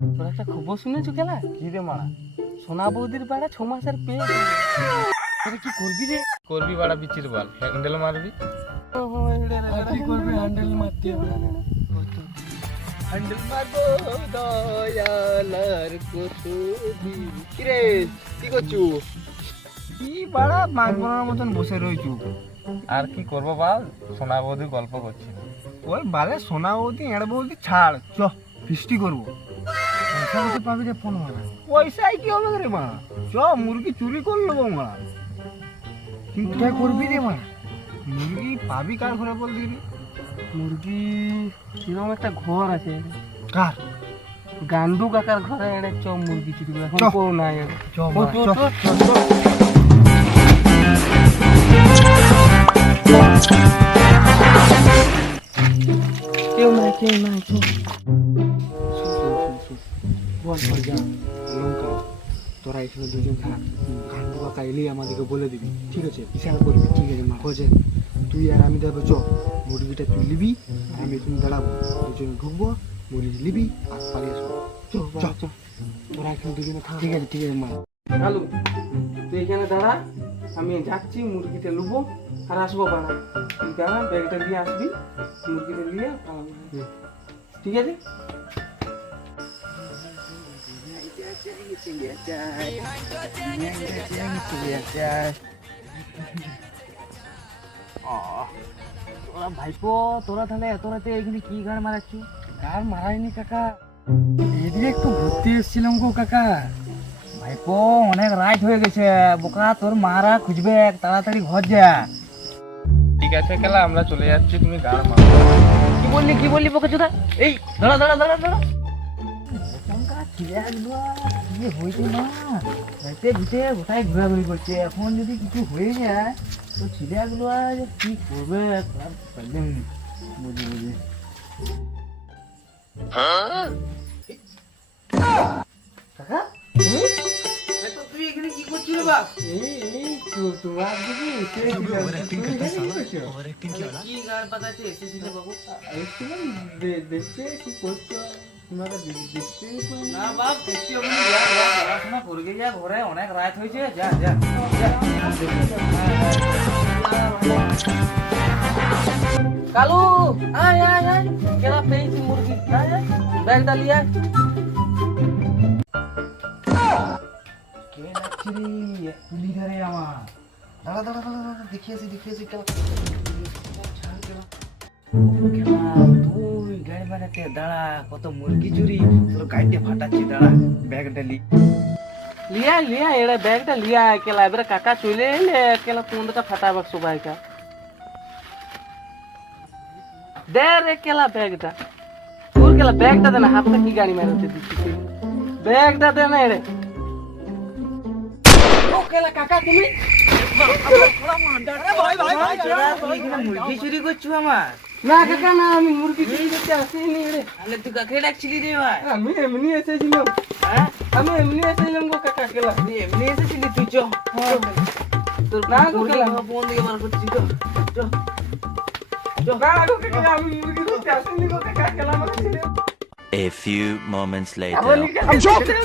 তোর একটা খবর শুনেছো খেলা? কি রে মারা? সোনা বৌদির বাড়া 6 মাসের পেয়ে তোরা কি করবি রে? করবি বাড়া বিচির বল, হ্যান্ডেল মারবি। কি করবি? হ্যান্ডেল মারতে হবে। হ্যান্ডেল মারবো দয়ালার কুতুবি। কি রে, কি করছু? কি বাড়া মাগবনার মতন বসে রইছু? আর কি করবো বল, সোনা বৌদি গল্প করছি। ওই বালে সোনা বৌদি এড় বৌদি ছাড়, চ ফিস্টি করবো। পয়সা কত পাবি রে? 15। পয়সায় কি হবে রে মা? চ মুরগি চুরি করলো মা। কিন্তু কি করবি রে মা? মুরগি পাবি কার ঘরে বল দিবি? মুরগি কিরকম একটা ঘর আছে। কার? গান্ডু কাকার ঘরে এড়ে চ মুরগি চুরি করে। এখন কোন না এড়ে চ কেউ নাই চ বল যা লঙ্কা, তোরা এখানে দুজন থাক। গান্ডু কাকা এলেই আমাদেরকে বলে দিবি, ঠিক আছে? ইশারা করবি, ঠিক আছে মা? খোঁজে তুই আর আমি যাবো। চ মুরগিটা তুই নিবি আর আমি তুমি দাঁড়াবো, দুজনে ঢুকবো, মুরগি নিবি আর পালিয়ে আসবো। চ চ চ তোরা এখানে দুজনে থাক। ঠিক আছে মা। কালু তুই এখানে দাঁড়া, আমি যাচ্ছি মুরগিটা লুবো আর আসবো বাড়া। তুই দাঁড়া, ব্যাগটা নিয়ে আসবি, মুরগিটা নিয়ে ঠিক আছে? তোরা ভাইপো, তোরা তাহলে এত রাতে এখানে কি গান মারাচ্ছ? গান মারাইনি কাকা, এদিকে একটু ঘুরতে এসেছিলাম গো কাকা। ভাইপো অনেক রাত হয়ে গেছে, বোকা তোর মারা খুঁজবে, তাড়াতাড়ি ঘর যা। ঠিক আছে খেলা, আমরা চলে যাচ্ছি, তুমি গান মারো। কি বললি বোকা চোদা? এই দাঁড়া কোথায় ঘোরাঘুরি করছে? এখন যদি কিছু হয়ে যায় তো ছেলেগুলো কি করবে? বুঝি কাকা তুই এখানে কি করছিস বাপ? তোমার কি গান পাকাচ্ছে এসেছিলে বাবু? দেখতে কি করছো? না বাপ দেখছি পড়াশোনা করবে, যা ঘরে অনেক রাত হয়েছে। যা কালু আয় কেনা পেয়েছি মুরগি, ব্যাগটা লিয়া। কে নাচছি রে? তুলি ধরে আমার। দাঁড়া দেখিয়েছি তুই গাড়ি বানাতে দাঁড়া, কত মুরগি চুরি তোর গাড়িতে ফাটাচ্ছি। দাঁড়া ব্যাগটা লিয়া এরা ব্যাগটা লিয়া কেলা। এবারে কাকা চলে এলে কেলা তোমাদেরটা ফাটাবার সবাইকা। দে রে কেলা ব্যাগটা, তোর কেলা ব্যাগটা দে না, হাতটা কি গাড়ি মারতে দিচ্ছি। ব্যাগটা দে না রে। ও কেলা কাকা তুমি মুরগি চুরি করছো আমার? না কাকা না, আমি মুরগি চুরি করতে আসিনি রে। তাহলে তুই কাকে ডাকছিলি রে ভাই? আমি এমনি এসেছিলাম। আমি এমনি এসেছিলাম গো কাকা। কেলা তুই এমনি এসেছিলি? তুই চ তোর না গো কেলা ফোন দিয়ে বার করছি। না গো কাকা, আমি মুরগি করতে আসিনি গো কাকা। কেলা আমার ছেলে। A few moments later. I'm joking.